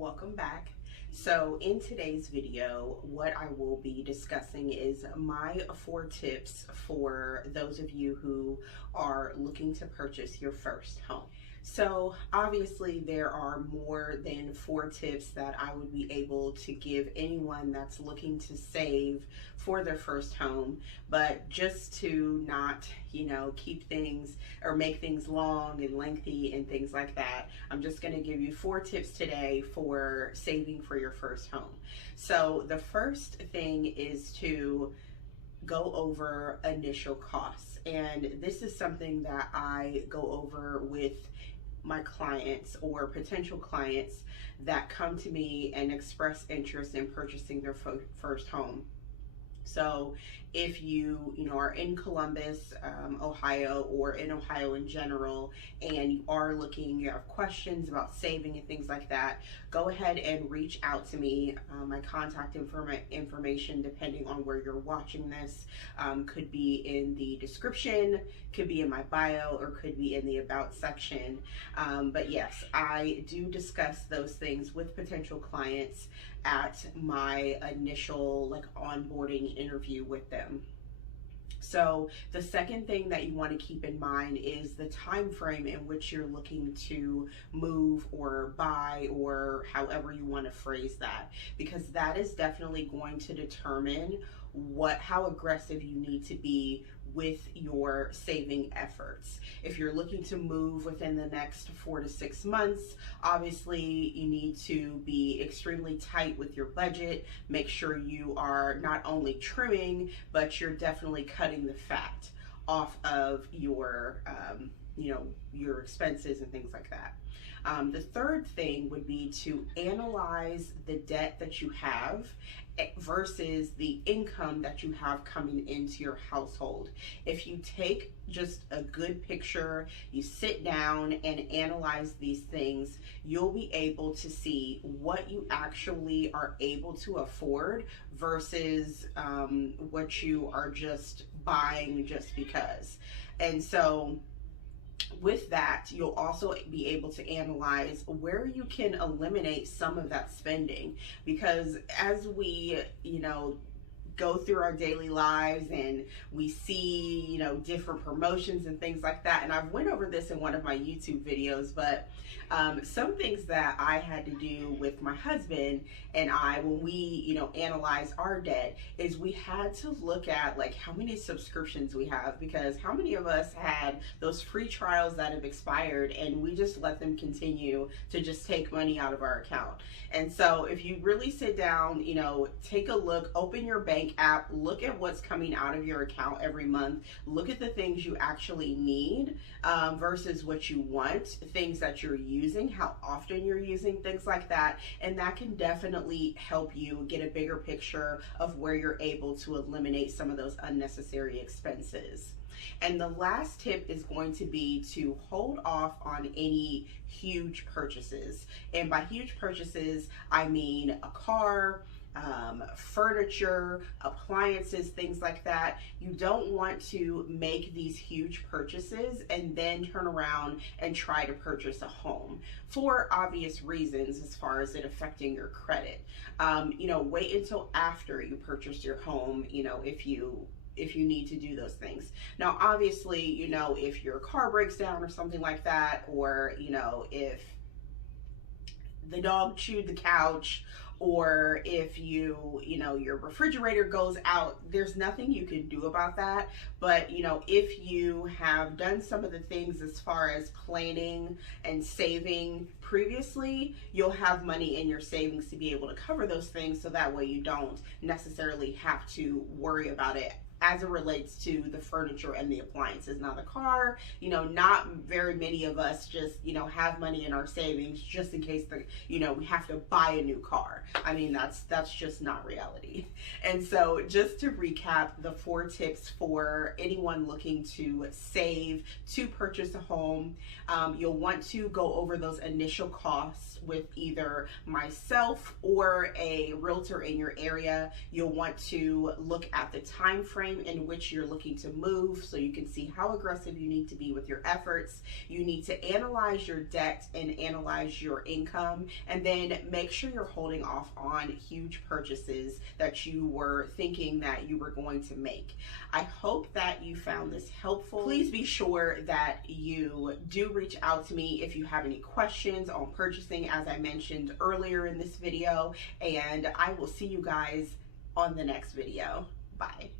Welcome back. So in today's video, what I will be discussing is my 4 tips for those of you who are looking to purchase your first home. So obviously there are more than 4 tips that I would be able to give anyone that's looking to save for their first home, but just to not, keep things or make things long and lengthy and things like that, I'm just going to give you 4 tips today for saving for your first home. So the first thing is to go over initial costs. And this is something that I go over with my clients or potential clients that come to me and express interest in purchasing their first home. So if you are in Columbus, Ohio, or in Ohio in general, and you are looking, you have questions about saving and things like that, go ahead and reach out to me. My contact information, depending on where you're watching this, could be in the description, could be in my bio, or could be in the about section. But yes, I do discuss those things with potential clients at my initial onboarding interview with them. So the second thing that you want to keep in mind is the time frame in which you're looking to move or buy, or however you want to phrase that, because that is definitely going to determine how aggressive you need to be with your saving efforts. If you're looking to move within the next 4 to 6 months, obviously you need to be extremely tight with your budget. Make sure you are not only trimming, but you're definitely cutting the fat off of your your expenses and things like that. The third thing would be to analyze the debt that you have versus the income that you have coming into your household. If you take just a good picture, you sit down and analyze these things, you'll be able to see what you actually are able to afford versus what you are just buying just because. And so with that, you'll also be able to analyze where you can eliminate some of that spending, because as we, go through our daily lives and we see, different promotions and things like that. And I've went over this in one of my YouTube videos, but some things that I had to do with my husband and I, when we, analyzed our debt, is we had to look at how many subscriptions we have, because how many of us had those free trials that have expired and we just let them continue to just take money out of our account. And so if you really sit down, take a look, open your bank app, look at what's coming out of your account every month, look at the things you actually need versus what you want, things that you're using, how often you're using, things like that. And that can definitely help you get a bigger picture of where you're able to eliminate some of those unnecessary expenses. And the last tip is going to be to hold off on any huge purchases. And by huge purchases, I mean a car, furniture, appliances, things like that. You don't want to make these huge purchases and then turn around and try to purchase a home for obvious reasons as far as it affecting your credit. Wait until after you purchased your home, if you need to do those things. Now, obviously, if your car breaks down or something like that, or, if the dog chewed the couch, or if your refrigerator goes out, there's nothing you can do about that. But, if you have done some of the things as far as planning and saving previously, you'll have money in your savings to be able to cover those things, so that way you don't necessarily have to worry about it as it relates to the furniture and the appliances. Now the car, not very many of us just, have money in our savings just in case we have to buy a new car. I mean, that's just not reality. And so just to recap the 4 tips for anyone looking to save to purchase a home, you'll want to go over those initial costs with either myself or a realtor in your area. You'll want to look at the time frame frame in which you're looking to move, so you can see how aggressive you need to be with your efforts. You need to analyze your debt and analyze your income, and then make sure you're holding off on huge purchases that you were thinking that you were going to make. I hope that you found this helpful. Please be sure that you do reach out to me if you have any questions on purchasing, as I mentioned earlier in this video, and I will see you guys on the next video. Bye.